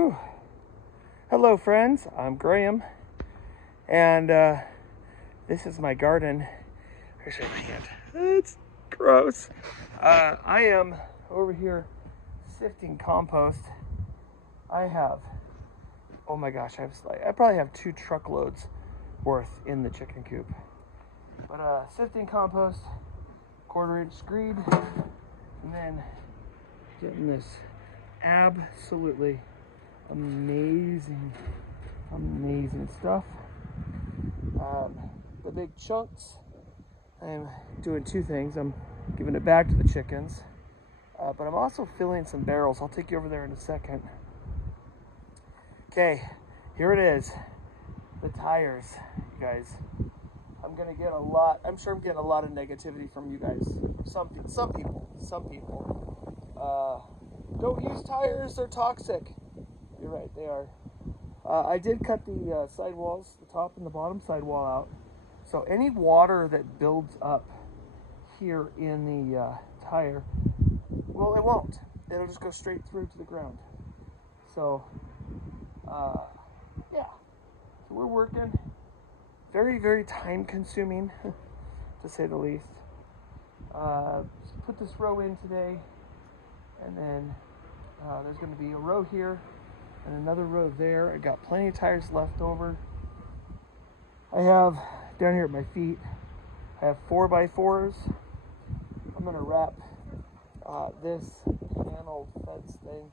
Whew. Hello friends, I'm Graham, and this is my garden. Here's my hand. It's gross. I am over here sifting compost. I have, oh my gosh, I probably have 2 truckloads worth in the chicken coop. But sifting compost, 1/4-inch screed, and then getting this absolutely amazing stuff. The big chunks, I'm doing 2 things. I'm giving it back to the chickens, but I'm also filling some barrels. I'll take you over there in a second. Okay, here it is. The tires, you guys. I'm sure I'm getting a lot of negativity from you guys. Some people. Don't use tires, they're toxic. You're right, they are. I did cut the sidewalls, the top and the bottom sidewall out. So any water that builds up here in the tire, well, it won't. It'll just go straight through to the ground. So, yeah. So we're working. Very, very time consuming, to say the least. Put this row in today, and then there's going to be a row here and another row there. I got plenty of tires left over. I have down here at my feet, I have 4x4s. I'm going to wrap this panel fence thing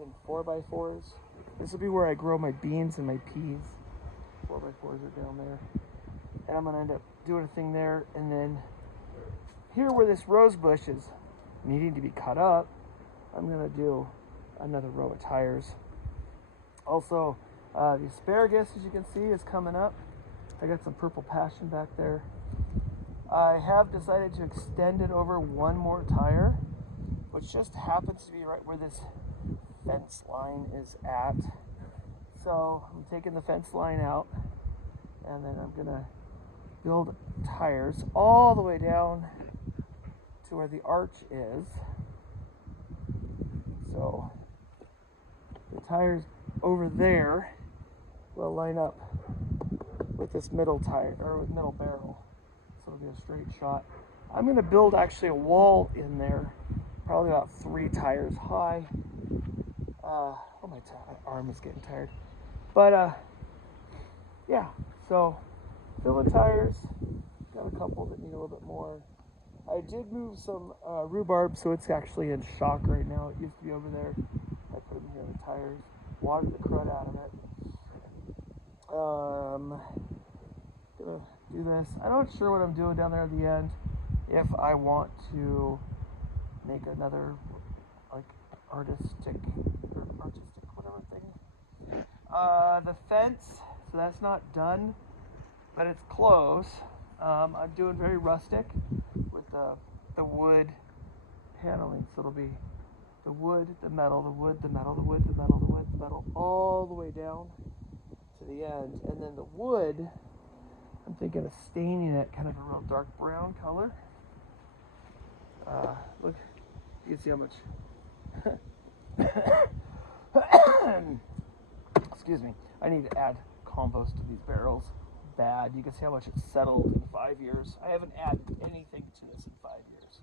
in 4x4s. This will be where I grow my beans and my peas. 4x4s are down there, and I'm going to end up doing a thing there. And then here where this rose bush is needing to be cut up, I'm going to do another row of tires. Also, the asparagus, as you can see, is coming up. I got some purple passion back there. I have decided to extend it over 1 more tire, which just happens to be right where this fence line is at. So I'm taking the fence line out, and then I'm gonna build tires all the way down to where the arch is. So the tires over there will line up with this middle tire, or with middle barrel. So it'll be a straight shot. I'm gonna build actually a wall in there, probably about 3 tires high. Oh, my arm is getting tired. But yeah, so filling tires, got a couple that need a little bit more. I did move some rhubarb, so it's actually in shock right now. It used to be over there. I put them here in the tires, watered the crud out of it. Gonna do this. I'm not sure what I'm doing down there at the end. If I want to make another like artistic, whatever thing. The fence, so that's not done, but it's close. I'm doing very rustic with the wood paneling. So it'll be the wood, the metal, the wood, the metal, the wood, the metal, the wood, the metal, all the way down to the end. And then the wood, I'm thinking of staining it kind of a real dark brown color. Look, you can see how much excuse me, I need to add compost to these barrels bad. You can see how much it's settled in 5 years. I haven't added anything to this in 5 years.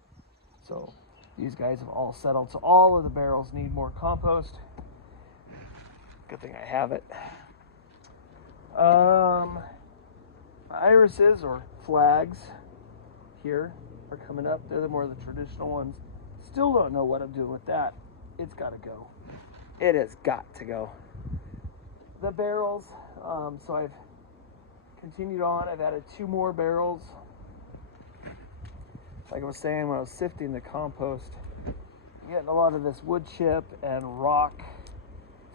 So these guys have all settled. So all of the barrels need more compost. Good thing I have it. Irises or flags here are coming up. They're the more the traditional ones. Still don't know what I'm doing with that. It's got to go. It has got to go. The barrels, so I've continued on. I've added 2 more barrels. Like I was saying when I was sifting the compost, getting a lot of this wood chip and rock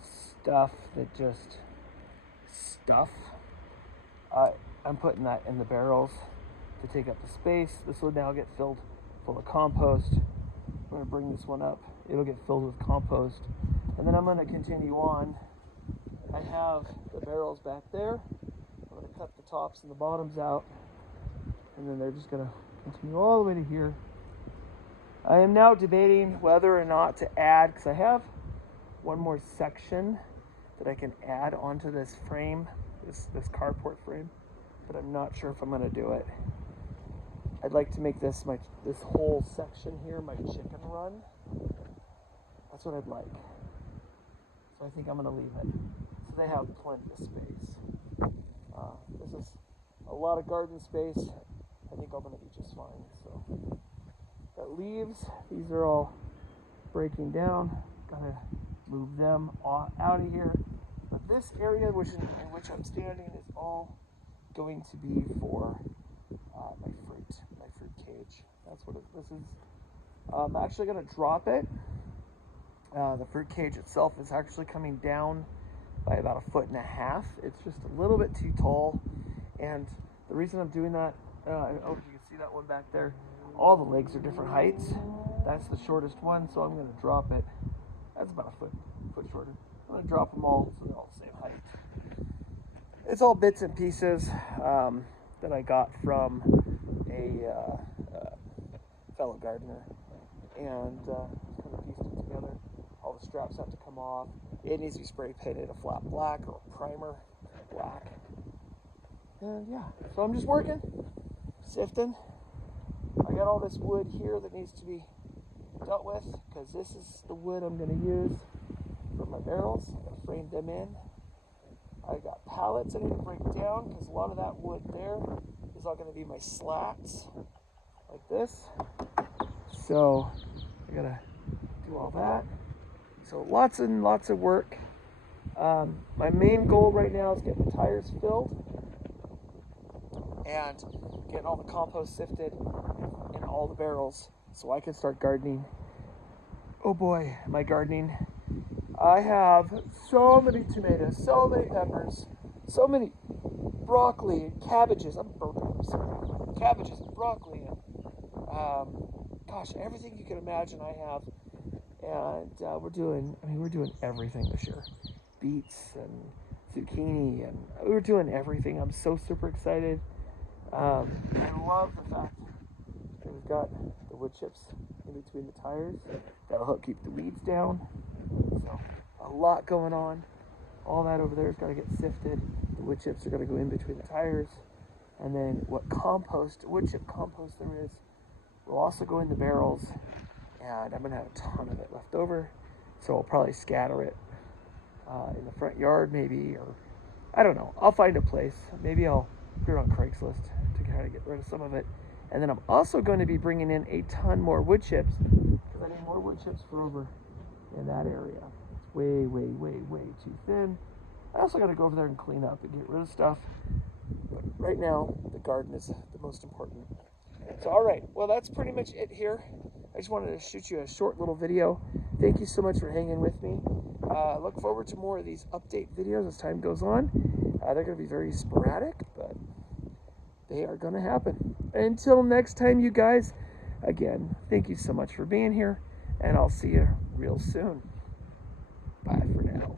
stuff that just stuff. I'm putting that in the barrels to take up the space. This will now get filled full of compost. I'm going to bring this one up. It'll get filled with compost. And then I'm going to continue on. I have the barrels back there. I'm going to cut the tops and the bottoms out. And then they're just going to continue all the way to here. I am now debating whether or not to add, because I have one more section that I can add onto this frame, this carport frame, but I'm not sure if I'm gonna do it. I'd like to make this this whole section here my chicken run. That's what I'd like. So I think I'm gonna leave it. So they have plenty of space. This is a lot of garden space. I think I'm gonna be just fine. So got leaves. These are all breaking down. Gotta move them out of here. But this area in which I'm standing is all going to be for my fruit cage. That's what this is. I'm actually gonna drop it. The fruit cage itself is actually coming down by about 1.5 feet. It's just a little bit too tall, and the reason I'm doing that, oh, you can see that one back there. All the legs are different heights. That's the shortest one, so I'm going to drop it. That's about a foot shorter. I'm going to drop them all so they're all the same height. It's all bits and pieces that I got from a fellow gardener, and kind of pieced it together. All the straps have to come off. It needs to be spray painted a flat black or a primer black. And yeah, so I'm just working, sifting. I got all this wood here that needs to be dealt with because this is the wood I'm going to use for my barrels. I'm going to frame them in. I got pallets I need to break down because a lot of that wood there is all going to be my slats like this. So I got to do all that. So lots and lots of work. My main goal right now is getting the tires filled and getting all the compost sifted in all the barrels so I can start gardening. Oh boy, my gardening. I have so many tomatoes, so many peppers, so many broccoli and cabbages. I'm burping, I'm sorry. Cabbages and broccoli and gosh, everything you can imagine I have. And we're doing everything this year. Beets and zucchini, and we're doing everything. I'm so super excited. I love the fact that we've got the wood chips in between the tires. That'll help keep the weeds down. So a lot going on. All that over there has got to get sifted. The wood chips are going to go in between the tires. And then what wood chip compost there is, will also go in the barrels. And I'm going to have a ton of it left over. So I'll probably scatter it in the front yard maybe, or I don't know. I'll find a place. Maybe I'll put it on Craigslist to kind of get rid of some of it. And then I'm also going to be bringing in a ton more wood chips because I need more wood chips for over in that area. It's way, way, way, way too thin. I also got to go over there and clean up and get rid of stuff. But right now, the garden is the most important. So, all right. Well, that's pretty much it here. I just wanted to shoot you a short little video. Thank you so much for hanging with me. Look forward to more of these update videos as time goes on. They're going to be very sporadic, but they are going to happen. Until next time, you guys, again, thank you so much for being here, and I'll see you real soon. Bye for now.